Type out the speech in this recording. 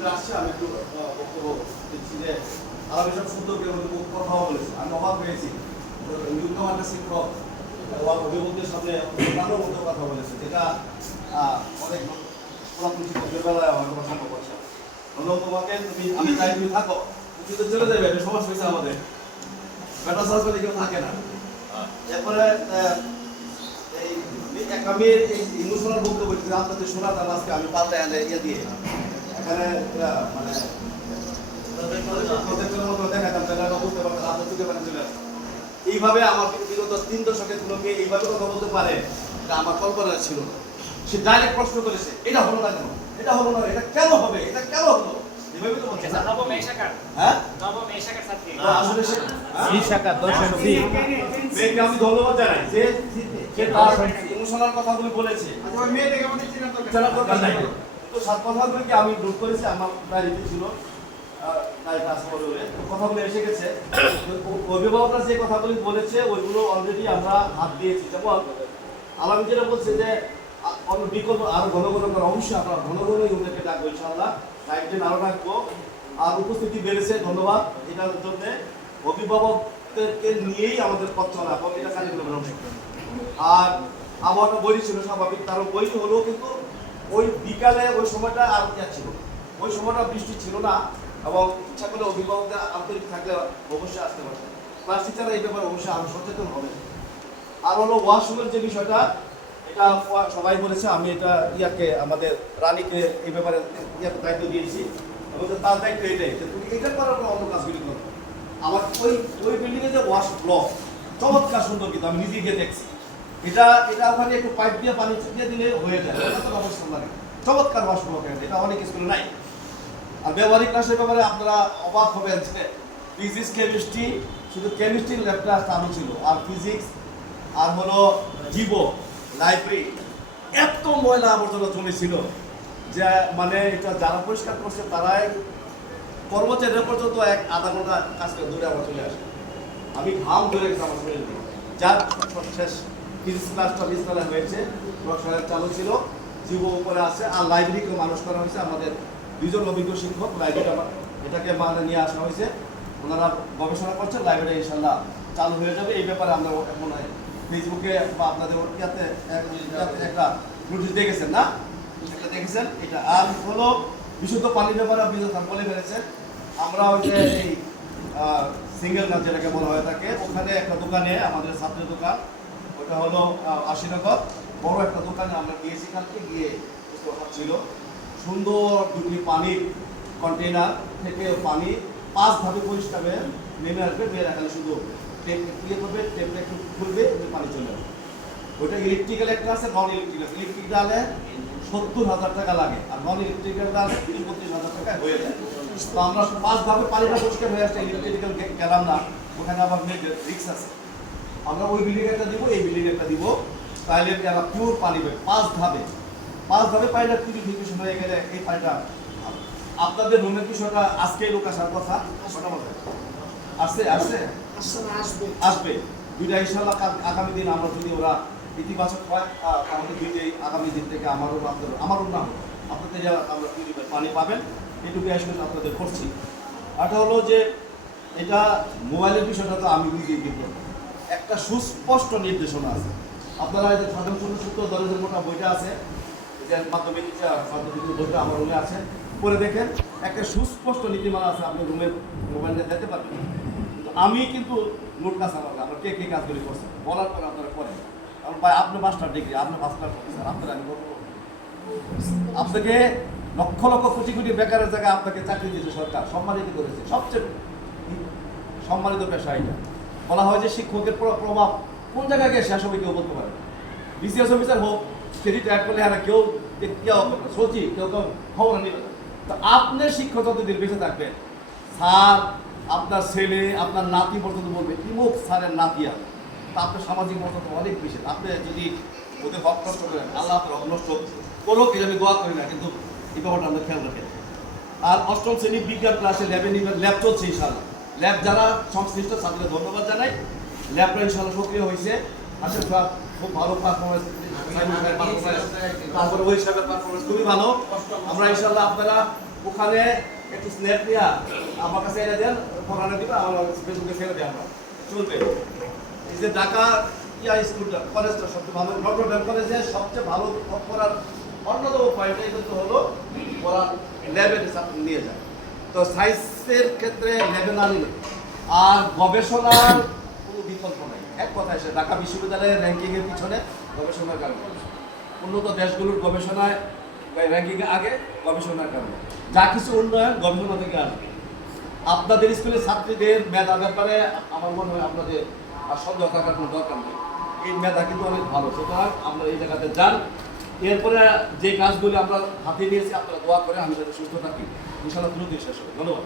Student আসছে, আমি একটু বক্তব্য দিচ্ছি যে আরবি সব সুন্দরকে কথাও বলেছে। আমি অবাক হয়েছি, নিউটন একটা শিক্ষক অভিভাবকদের সামনে অন্যান্য মতো কথা বলেছে, যেটা অনেক পুরাতন শিক্ষকদের বেলায় হয়তো সম্ভব হচ্ছে। ধন্যবাদ তোমাকে, আমি চাই তুমি থাকো, তুমি তো চলে যাবে, এটা সমস্যা হয়েছে আমাদের, বেটা সার্জারি কেউ থাকে না। এরপরে আমি ইমোশনাল বক্তব্য আপনাদের শোনা তার আজকে আমি পাল্টা ইয়ে দিয়ে এখানে মানে দেখাতাম, তাহলে বুঝতে পারতাম আপনার চোখে পানি চলে আসে। এইভাবে আমার বিগত 3 দশকের লোকে এইভাবে কথা বলতে পারে, এটা আমার কল্পনা ছিল না। সে ডাইরেক্ট প্রশ্ন করেছে, এটা হলো না কেন, এটা হলো না, এটা কেন হবে, এটা কেন হলো, এভাবে তো বলছে না। নবম এই শাখার, হ্যাঁ নবম এই শাখার ছাত্রী। আসলে সে সি শাখা দর্শন সি। মেয়েকে আমি ধন্যবাদ জানাই যে সে তার ইমোশনাল কথাগুলো বলেছে। আচ্ছা, ওই মেয়েটাকে আমাদের চেনার দরকার চেনার দরকার নাই। তো সব কথাগুলোকে আমি নোট করেছি, আমার ডায়েরিতে ছিল, কথাগুলো এসে গেছে। অভিভাবকরা যে কথাগুলি বলেছে ওইগুলো অলরেডি আমরা হাত দিয়েছি। যেমন আলাম যেটা বলছে যে বিকল্প আরো ঘন ঘন করে, অবশ্যই আমরা ঘন ঘনই ওদেরকে ডাকবো ইনশাআল্লাহ, টাইম আরো ডাকবো। আর উপস্থিতি বেড়েছে, ধন্যবাদ এটার জন্য। অভিভাবকদেরকে নিয়েই আমাদের পথ চলা, এবং এটা কারিকুলামের অংশ। আর আবহাওয়াটা বই ছিল স্বাভাবিক, তারও বই হলো, কিন্তু ওই বিকালে ওই সময়টা আর ছিল, ওই সময়টা বৃষ্টি ছিল না, এবং ইচ্ছা করলে অভিভাবকদের আন্তরিক থাকলে অবশ্যই আসতে পারবে। ক্লাস টিচাররা এই ব্যাপারে অবশ্যই আরো সচেতন হবে। আর হলো ওয়াশরুমের যে বিষয়টা, এটা সবাই বলেছে, আমি এটা ইয়াকে আমাদের রানীকে এই ব্যাপারে দায়িত্ব দিয়েছি, এবং তার দায়িত্ব এটাই যে তুমি এটা করার পর অন্য কাজগুলি করো। আমার ওই বিল্ডিংয়ে যে ওয়াশ ব্লক চমৎকার সুন্দর, কিন্তু আমি নিজে গিয়ে দেখছি, এটা ওখানে একটু পাইপ দিয়ে পানি দিয়ে দিলে হয়ে যায়, এটা তো অবস্থা লাগে চমৎকার ওয়াশ ব্লক, এটা অনেক স্কুলে নাই। আর ব্যবহারিক ক্লাসের ব্যাপারে আপনারা অবাক হবেন যে ফিজিক্স কেমিস্ট্রি, শুধু কেমিস্ট্রির ল্যাবটা চালু ছিল, আর ফিজিক্স আর হলো জীব লাইব্রেরি এত ময়লা আবর্জনা জমেছিল যে মানে এটা যারা পরিষ্কার করছে তারাই কর্মচারীরা পর্যন্ত আধা ঘন্টা কাজ করে দূরে আবার চলে আসে। আমি ঘাম ধরে গেছি আমার শরীর দিয়ে। যার শেষ ফিজিক্স ক্লাসটা বিস্তারে হয়েছে, প্রশাসনের চালু ছিল, জীব উপরে আছে, আর লাইব্রেরিকে মানুষ করা হয়েছে। আমাদের 2 জন অভিজ্ঞ শিক্ষক লাইব্রেরিটা এটাকে মানে নিয়ে আসা হয়েছে, ওনারা গবেষণা করছেন, লাইব্রেরি ইনশাল্লাহ চালু হয়ে যাবে। এই ব্যাপারে আমরা মনে হয় ফেসবুকে বা আপনাদের ইয়াতে একটা নোটিশ দেখেছেন না, এটা দেখেছেন এটা। আর হলো বিশুদ্ধ পানির ব্যাপারে আপনি বলে ফেলেছেন, আমরা ওই যে এই সিঙ্গেল গাছ যেটাকে বলা হয়ে থাকে, ওখানে একটা দোকানে, আমাদের ছাত্রের দোকান, ওটা হলো আশিনগর, বড় একটা দোকানে আমরা গিয়েছি, কালকে গিয়ে ছিল সুন্দর 2টি পানির কন্টেনার থেকে পানি 5 ধাপে পরিষ্কার হয়ে নেমে আসবে, মেয়ে রাখালে শুধু ইয়ে করবে, টেপটা একটু খুলবে, পানি চলে যাবে। ওইটা ইলেকট্রিক্যাল একটা আছে, নন ইলেকট্রিক্যাল। ইলেকট্রিক্যালে 70,000 টাকা লাগে, আর নন ইলেকট্রিক্যাল 30-32,000 টাকায় হয়ে যায়। তো আমরা 5 ধাপে পানিটা পরিষ্কার হয়ে আসছে, ইলেকট্রিক্যাল গেলাম না, ওখানে আবার রিক্স আছে। আমরা ওই বিল্ডিং একটা দিব, এই বিল্ডিং একটা দিব, তাহলে আমরা পিওর পানি পাই। 5 ধাপে পানিটা পিউরিফিকেশন হয়ে গেলে এই পানিটা। আপনাদের রুমের বিষয়টা আজকে লোক আসার কথা, আসছে আসবে 2টা ইনশাআল্লাহ। আগামী দিন আমরা যদি ওরা ইতিবাচক হয়, তাহলে দুইটাই আগামী দিন থেকে আমারও না হোক, আপনাদের আমরা পানি পাবেন, এটুকু আসলে আপনাদের করছি। আরটা হলো যে এটা মোবাইলের বিষয়টা তো আমি বুঝিয়ে দিব, একটা সুস্পষ্ট নির্দেশনা আছে। আপনারা এই যে সাধারণ সূত্র দলের মোটা বইটা আছে, যে মাধ্যমিক বইটা আমার রুমে আছে, পরে দেখেন একটা সুস্পষ্ট নীতিমালা আছে, আপনি রুমে মোবাইল নিয়ে যেতে পারবেন। আমি কিন্তু নোট কাজ আমরা কে কাজগুলি করছি বলার পরে আপনারা করেন, কারণ ভাই আপনি মাস্টার ডিগ্রি, আপনি মাস্টার প্রফেসর, আপনারা আমি করবো। আপনাকে লক্ষ লক্ষ কোটি কোটি বেকারের জায়গায় আপনাকে চাকরি দিয়েছে সরকার, সম্মানিত করেছে, সবচেয়ে সম্মানিত পেশা এটা। বলা হয় যে শিক্ষকের প্রভাব কোন জায়গায় গিয়ে শেষ হবে কেউ বলতে পারে। বিসিএস অফিসার হোক, সে রিটায়ার করলে আর কেউ সচিব, কেউ খবর নেবে। তো আপনার শিক্ষক যতদিন বেঁচে থাকবেন, স্যার আপনার ছেলে, আপনার নাতি পর্যন্ত বলবে ইমুক স্যারের নাতি আছে, তা আপনার সামাজিক মর্যাদা অনেক বেশি। আপনি যদি ওদের হক নষ্ট করেন, আল্লাহ আপনার হক নষ্ট করো, কিন্তু আমি দোয়া করি না, কিন্তু এই ব্যাপারটা আমরা খেয়াল রাখেন। আর 8ম শ্রেণী বিজ্ঞান ক্লাসে ল্যাব চলছে ইনশাআল্লাহ। ল্যাব যারা সংশ্লিষ্ট ছাত্রদের ধন্যবাদ জানাই, ল্যাবটা ইনশাআল্লাহ সক্রিয় হয়েছে। আসলে খুব ভালো পারফরমেন্স, তারপরে ওই হিসাবে পারফরমেন্স খুবই ভালো। আমরা ইনশাআল্লাহ আপনারা ওখানে একটু স্ন্যাপ নিয়ে আমার কাছে এনে দেন, পড়ানো দিবা, আমার ফেসবুকে ছেড়ে দেন, আমরা চলবে। এই যে ঢাকা স্কুলটা, কলেজটা সবচেয়ে ভালো, নটরডেম কলেজে সবচেয়ে ভালো করার অন্যতম পয়েন্টটাই কিন্তু হলো ওরা ল্যাবে নিয়ে যায়। তো সায়েন্সের ক্ষেত্রে ল্যাবে না নিলে আর গবেষণার কোনো বিকল্প নাই। এক কথা এসে ঢাকা বিশ্ববিদ্যালয়ের র্যাঙ্কিংয়ের পিছনে গবেষণার কারণে, উন্নত দেশগুলোর গবেষণায় র্যাঙ্কিংয়ে আগে গবেষণার কারণে যা কিছু উন্নয়ন গবেষণা থেকে আসবে। আপনাদের স্কুলের ছাত্রীদের মেধার ব্যাপারে আমার মনে হয় আপনাদের আর সন্দেহ থাকার কোনো দরকার নেই। এই মেধা কিন্তু অনেক ভালো, সুতরাং আপনারা এই জায়গাতে যান। এরপরে যে কাজগুলি আমরা হাতে নিয়েছি আপনারা দোয়া করে আমি যাতে সুস্থ থাকি, ইনশাআল্লাহ দ্রুত শেষ হবে। ধন্যবাদ।